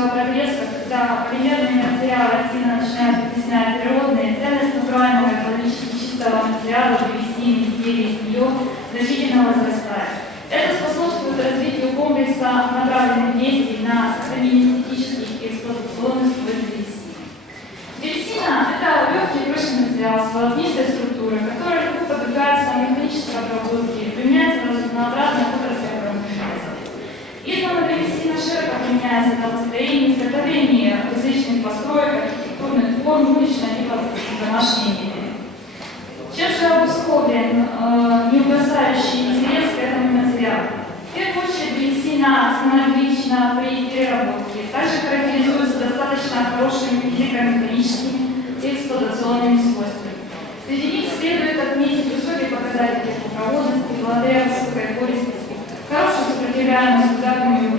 технического прогресса, когда полимерные материалы активно начинают вытеснять природные, ценность натурального экологически чистого материала древесины, изделий из нее значительно возрастает. Это способствует развитию комплекса направленных действий на сохранение эстетических и эксплуатационных свойств древесины. Древесина – это легкий и прочный материал с волокнистой структурой, который легко подвергается механической обработке, применяется в разнообразных отраслях промышленности. Издана древесина широко применяется для построения и изготовления различных построек, архитектурных форм, уличной либо домашней. Чем же обусловлен э, неугасающий интерес к этому материалу? В первую очередь древесина технологична при переработке, также характеризуется достаточно хорошими физико-механическими и эксплуатационными свойствами. Среди них следует отметить высокие показатели проводности, благодаря высокой пористости, хорошую сопротивляемость ударным и вибрационным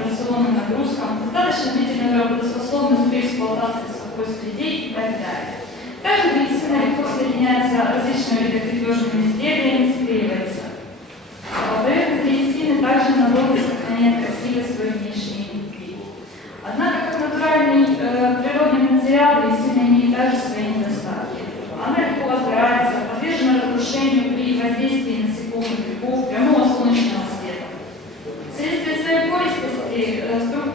достаточно длительную работоспособность при эксплуатации сухой среды и так далее. Также древесина легко соединяется различными крепежными изделиями, склеивается. А Поверхность древесины также надолго сохраняет красивый свой внешний вид. Однако, как натуральный э, природный материал, древесина имеет также свои недостатки. Она легко возгорается, подвержена разрушению при воздействии насекомых, грибов, прямого солнечного света. Вследствие своей пористости э, стру-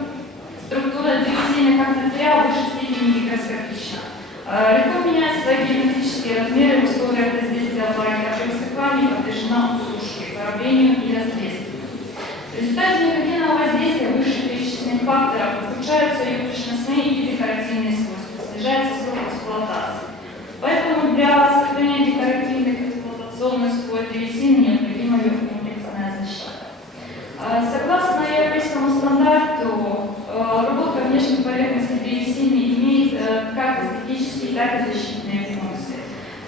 структура древесины как материал в высшей степени микроскопична. Э, Легко меняет свои геометрические размеры в условиях воздействия влаги, а при высыхании подвержена усушке, короблению и разрезке. В результате негативного воздействия вышеперечисленных факторов ухудшаются ее прочностные и декоративные свойства, снижается срок эксплуатации. Поэтому для сохранения декоративных эксплуатационных свойств древесины необходима ее комплексная защита. А, Согласно европейскому стандарту, э, обработка внешней поверхности древесины имеет э, как эстетические, так и защитные функции.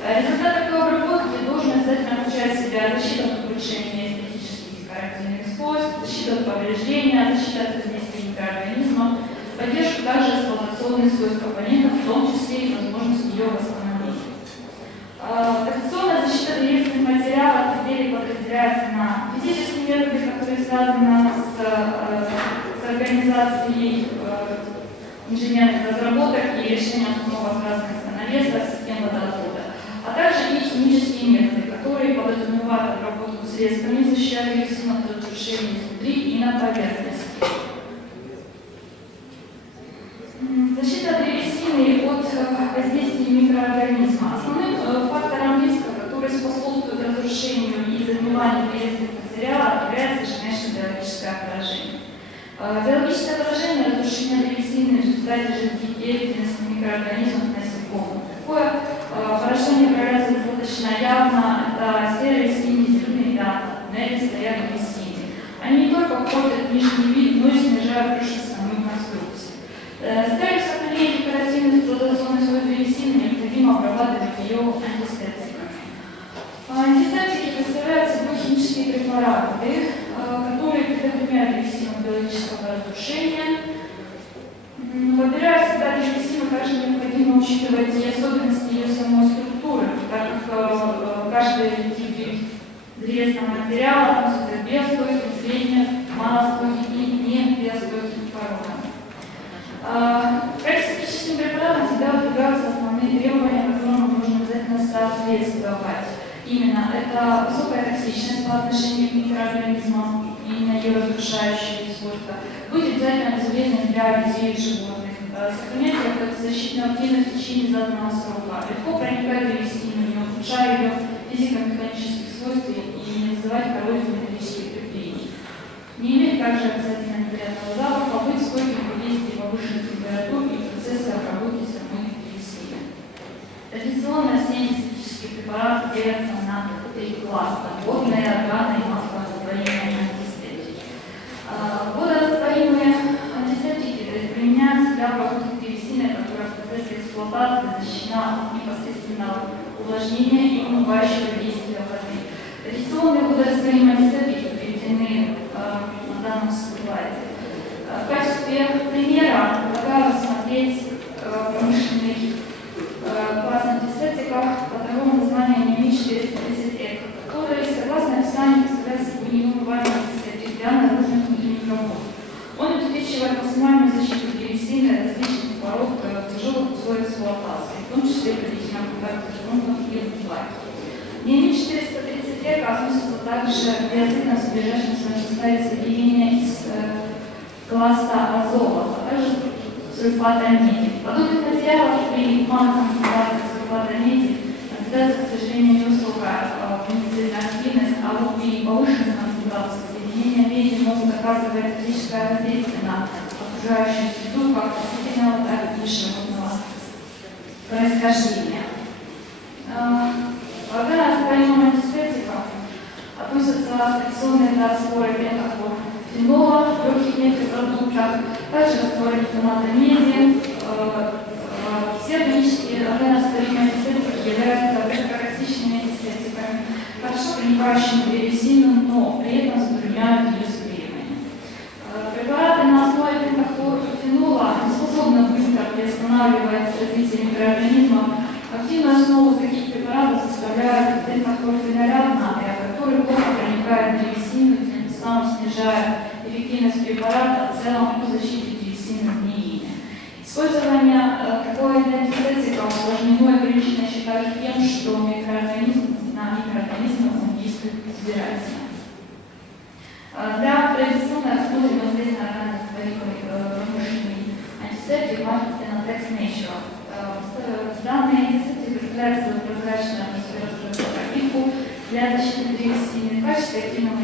Э, Результат такой обработки должен обязательно включать в себя защиту от ухудшения эстетических и декоративных свойств, защиту от повреждения, защиту от воздействия микроорганизмов, поддержку также эксплуатационных свойств компонентов, в том числе и возможность ее восстановления. Э, Традиционная защита древесных материалов изделий подразделяется на физические методы, которые связаны с, э, с организацией э, инженерных разработок и решением основных разных навесов, систем водоотвода, а также и химические методы, которые подразумевают обработку средствами, защищая древесину от разрушения изнутри и на поверхности. М, Защита древесины от э, воздействия микроорганизма. Основным э, фактором риска, который способствует разрушению и загниванию древесных материалов, является, конечно, биологическое поражение. Э, Биологическое поражение – разрушение древесины в результате жизнедеятельности микроорганизмов насекомых. Такое э, поражение проявляется достаточно явно. Это серые сине-зеленые пятна, туннели стоят древесины. Они не только портят внешний вид, но и снижают прочность самой конструкции. Э, С целью сохранения декоративной эксплуатационной свойств древесины необходимо обрабатывать ее антисептиками. А Антисептики представляют собой химические препараты, э, которые предохраняют древесину от биологического разрушения. М, Выбирая всегда древесину, также необходимо учитывать и особенности ее самой структуры, так как э, каждый тип древесного материала относится к биостойким, средне, малостойким и не биостойким породам. А, К антисептическим препаратам всегда выдвигаются основные требования, которым нужно обязательно соответствовать. Именно это высокая токсичность по отношению к микроорганизмам, именно ее разрушающие свойства. Быть обязательно безвредным для людей и животных. Э, Сохранять ее защитную активность в течение заданного срока. Легко проникать в древесину, не ухудшая ее физико-механических свойств и не вызывать коррозию металлических креплений. Не иметь также обязательно неприятного запаха, быть стойким к действию повышенных температур и процесса обработки самой древесины. Традиционно все антисептические препараты делятся на три класса – водные, органы и маслорастворимые антисептики. А, Водорастворимые антисептики применяются для обработки древесины, которая в процессе эксплуатации защищена от непосредственного увлажнения и умывающего действия воды. Традиционные водорастворимые антисептики приведены а, на данном слайде. А, В качестве примера предлагаю рассмотреть а, промышленный э, класс антисептиков под такого названия НИМИ-430 ЭКО, который, согласно описанию, представляет собой неумываемый антисептик для наружных внутренних работ. Он обеспечивает максимальную защиту древесины древесины различных пород э, в тяжелых условиях эксплуатации, в том числе приведена контакты грунтов и влаги. НИМИ 430 века относится также к биоцидно содержащим в своем составе соединения из э, класса азола, а также сульфата меди. Подобных материалов при малой концентрации сульфата меди наблюдается, к сожалению, невысокая фунгицидная активность, а вот при повышенной концентрации соединения меди могут оказывать физическое воздействие на окружающую среду как растительного, так и животного происхождения. Благодаря своим антисептикам относятся фрикционные растворы бета-фенола в легких нефтепродуктах, также растворы томата меди. Э, э, Все органические органорастворимые антисептики являются высокотоксичными антисептиками, хорошо проникающими в древесину, но при этом затрудняют ее склеивание. Э, Препараты на основе пентахлорфенола не способны быстро приостанавливать развитие микроорганизмов. Активную основу таких препаратов составляет пентахлорфенолят натрия, который плохо проникает в древесину, тем самым снижая эффективность препарата в целом по защите древесины от гниения. Использование э, такого антисептика усложнено и ограничено считают тем, что микроорганизм на микроорганизмы он действует избирательно. Э, Для традиционной рассмотрим известный органорастворимый э, промышленный антисептик марки Tenatex Natural. Э, с- Данный антисептик представляет собой прозрачную атмосферостойкую пропитку для защиты древесины. В качестве активного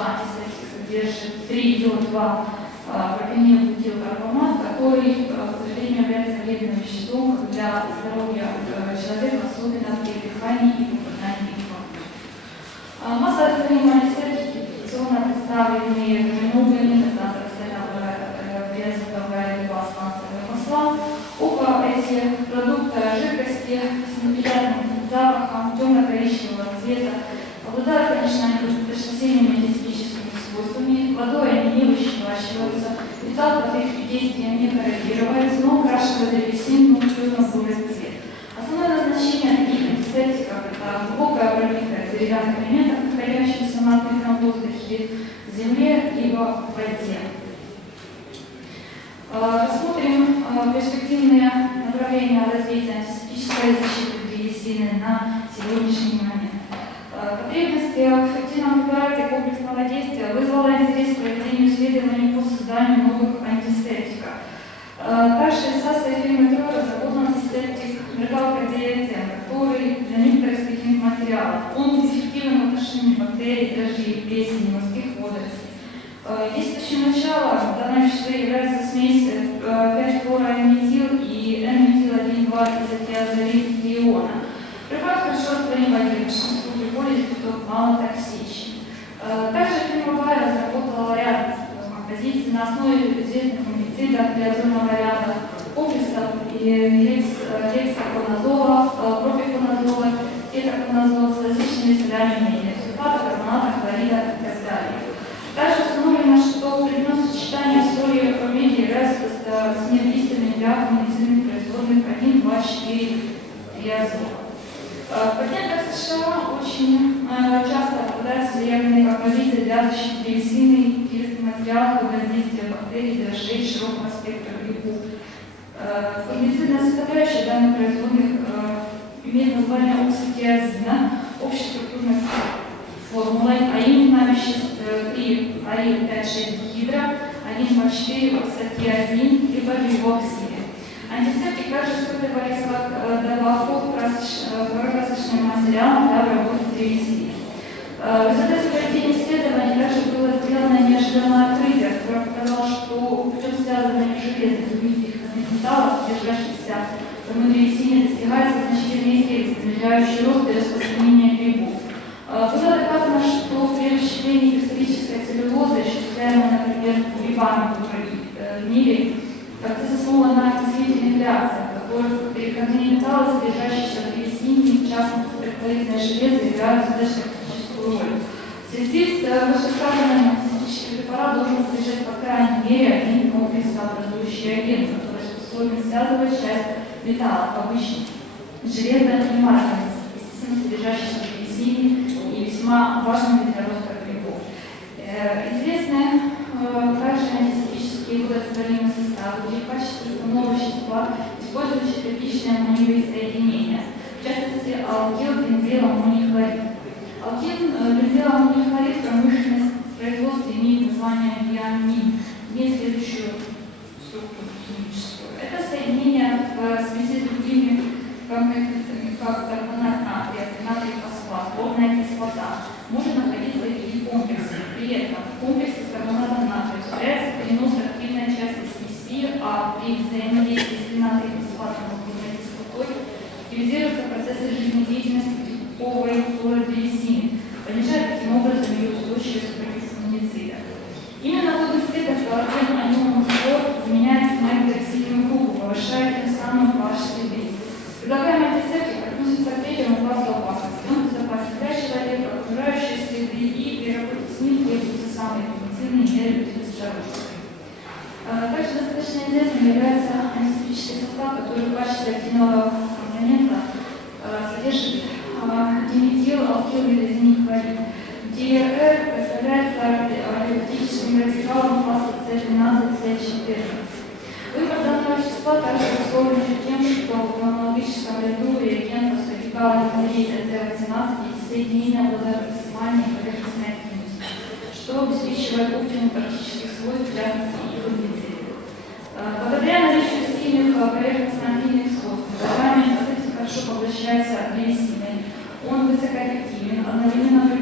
антисептик содержит 3-2 пропенилбутилкарбонат, который, э, к сожалению, является вредным веществом для здоровья э, человека, особенно при дыхании и попадании инфаркта. А, Масса Водой они не выщелачиваются, металл под их действием не коррегируется, но окрашивает древесину в темно-бурый цвет. Основное назначение таких антисептиков – это глубокая пропитка деревянных элементов, находящихся на открытом воздухе, земле либо в воде. Э, Рассмотрим э, перспективные направления развития антисептической защиты древесины на сегодняшний момент. Э, Потребность в эффективном препарате комплексного действия вызвала интерес к проведению исследований по созданию новых антисептиков. Также со своей фирмы Трой разработан антисептик металлокардиатен, который для некоторых строительных материалов. Он эффективен в отношении бактерий, дрожжей, плесени, морских водорослей. Э, Действующим началом в данном веществе является смесь 5-хлорометил и N-метил-1,2 изотиазолит иона. Препарат хорошо растворим в воде, большинству приболей, кто мало токсичен. Э, Также фирма Бай разработала ряд э, композиций на основе известных фунгицидов для озонного ряда, комплексов и лекс- э, лексаконазола, э, пропиконазола, тетраконазола с различными солями меди, сульфата, карбоната, хлорида и так далее. Также установлено, что предмет сочетания соли и меди является с- с необъясненными для фунгицидных производных 1, 2, 4 и азота. Э, В патентах США очень э, часто попадаются влиятельные композиции для защиты древесины и телесных материалов от воздействия бактерий, дрожжей широкого спектра грибов. Э, Фунгицидная составляющая данных производных э, имеет название окситиазина, общеструктурной формулой, а именно веществ 3 аил 5-6 гидро, 1,4 оксатиазин, либо ривоксиды. Антисептик также использовались как добавку э, красочным материалам для обработки древесины. Э, В результате проведения исследований также было сделано неожиданное открытие, которое показало, что путем связывания железных и металлов, содержащихся в древесине, достигается значительный эффект, замедляющий рост и распространение грибов. Э, Было доказано, что при расщеплении кристаллической целлюлозы, осуществляемой, например, грибами, э, гнили, процессы снова на окислительных реакциях, в которых переходные металлы, содержащиеся в древесине, в частности, трехлоридное железо, играют задачную роль. В связи с э, вышесказанным антисептический препарат должен содержать по крайней мере один комплексообразующий агент, который способен связывать часть металл обычный железо и марганец, естественно, содержащийся в древесине и весьма важными для роста грибов. Э, Известны э, также антисептические водорастворимые составы, где в качестве основного вещества используют типичные аммониевые соединения, в частности, алкил, бензил, аммоний хлорид. Алкил, э, бензил, аммоний хлорид в промышленности производстве имеет и взаимодействия с клинатой и бесплатного круга кислотой, активизируются процессы жизнедеятельности клетковой флоры древесины, понижая таким образом ее устойчивость к баллов за месяц за 18 соединения обладают максимальной поверхностной активностью, что обеспечивает оптимум практических свойств для и кондиции. Э, благодаря наличию сильных поверхностно-активных свойств, образование хорошо поглощается левесиной, он высокоэффективен, одновременно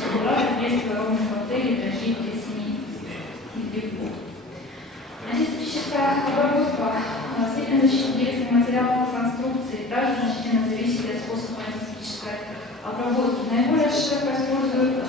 пожелать, есть в коронном отеле для жителей СМИ и Бигбук. Антистатическая обработка, степень защиты интересных материалов конструкции также значительно зависит от способа антистатической обработки. Наиболее широко используют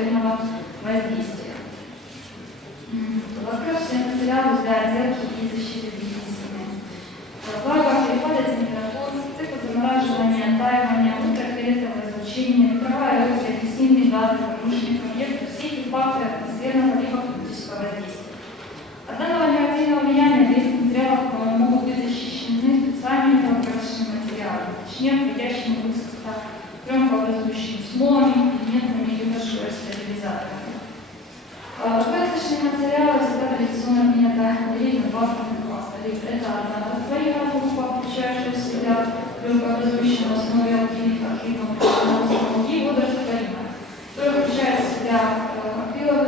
негативного воздействия. Воскресшие материалы для оценки и защиты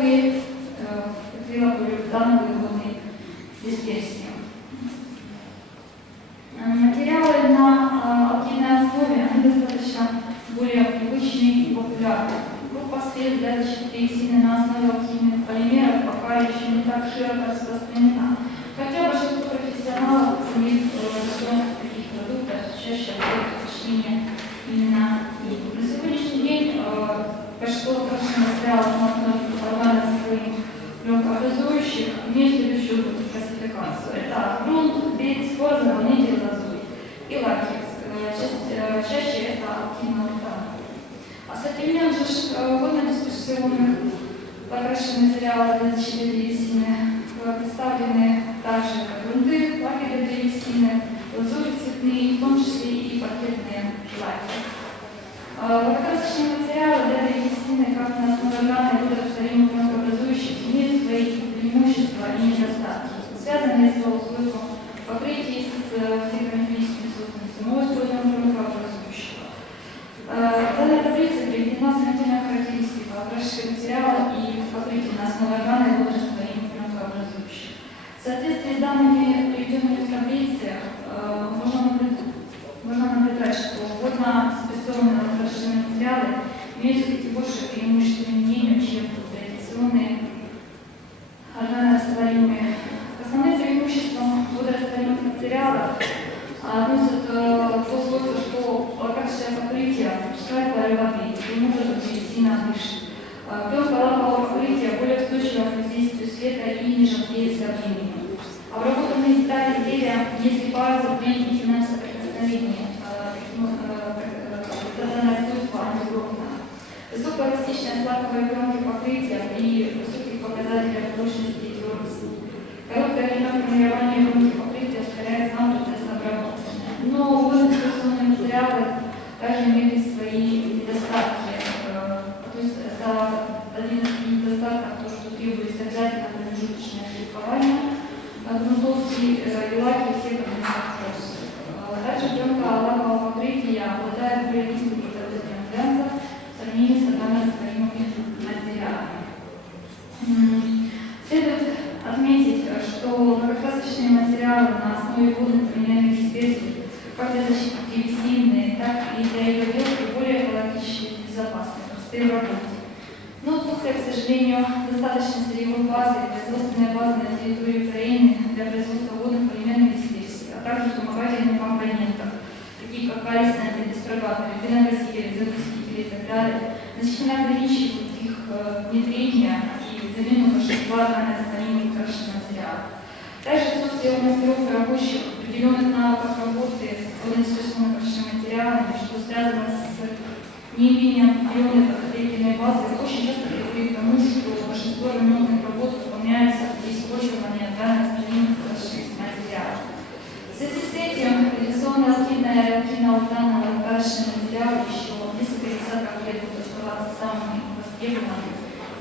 with стіни, лозові цвітні, в тому числі і паркетні плаття. Покрасочні э, матеріали, де стіни, як на основе буде взаємодействовать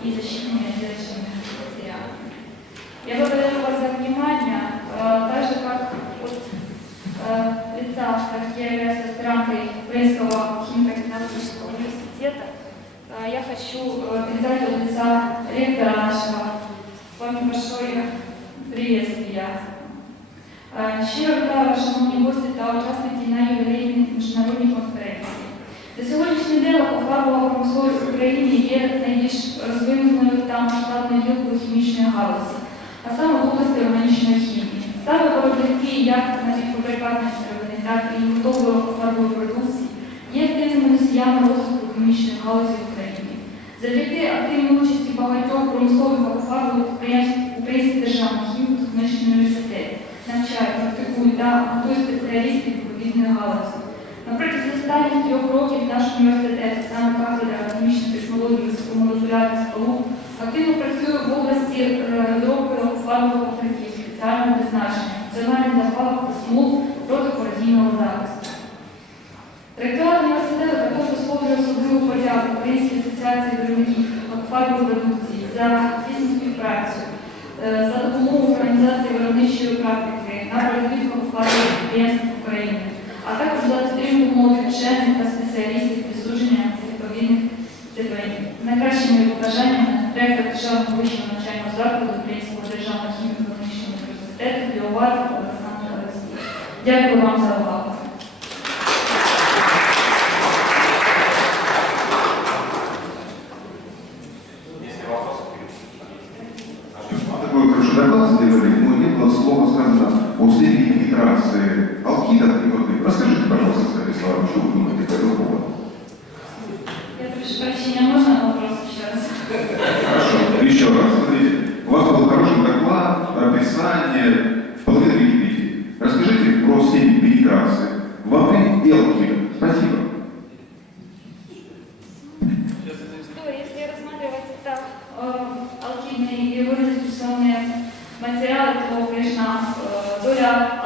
existir галузі в Україні. Завдяки активному найкращими побажаннями директор державного вищого навчального закладу Українського державного хіміко-технічного університету Біоват Олександр Олексій. Дякую вам за увагу. dia.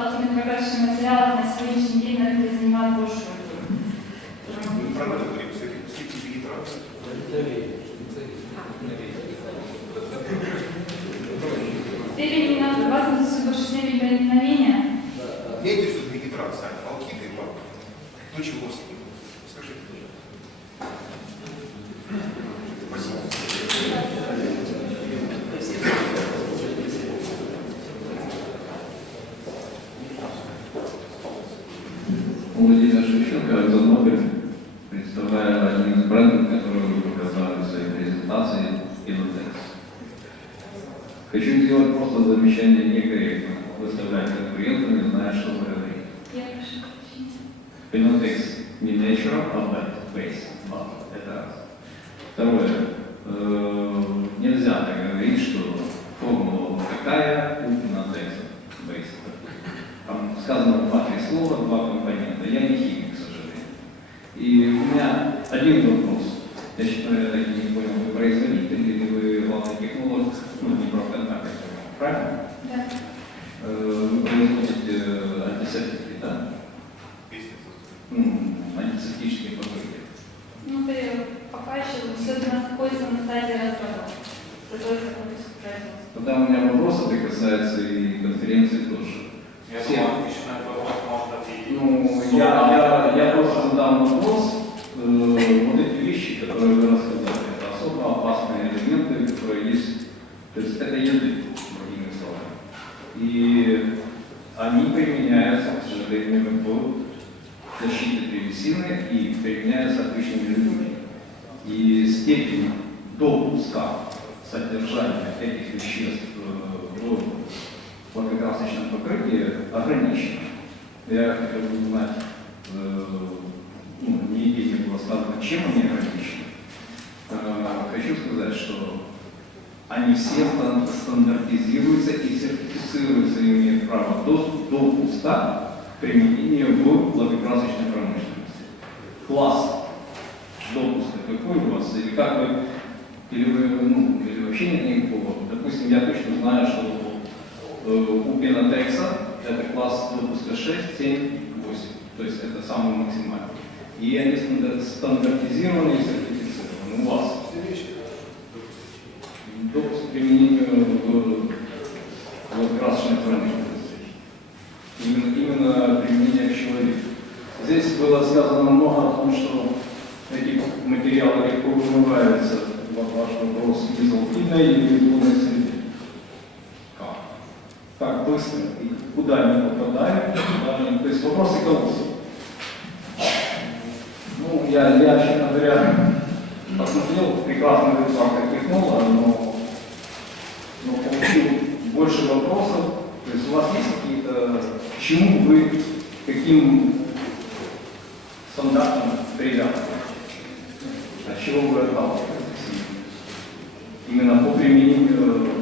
connotates не nature of that base. But это раз. Второе. Эм, нельзя так говорить, что формула такая, на base. Там сказано два-три слова, два компонента. Я не химик, к сожалению. И у меня один вопрос. должны рассказать. Это особо опасные элементы, которые есть. То есть это язык, другими словами. И они применяются, к сожалению, в защите древесины и применяются обычными людьми. И степень допуска содержания этих веществ э, в благокрасочном покрытии ограничена. Я хотел бы узнать, э, ну, не идея была сказана, чем они ограничены хочу сказать, что они все стандартизируются и сертифицируются, и имеют право доступ, до к применения в благокрасочной промышленности. Класс допуска какой у вас, или как вы, или вы, ну, или вообще нет никакого. Допустим, я точно знаю, что э, у Пенотекса это класс допуска 6, 7, 8. То есть это самый максимальный. И они стандартизированы, ну, у вас УАЗ. Допуск применению в э, э, э, красочной форме. каким стандартам привязаны? От чего вы отталкиваетесь? Именно по применению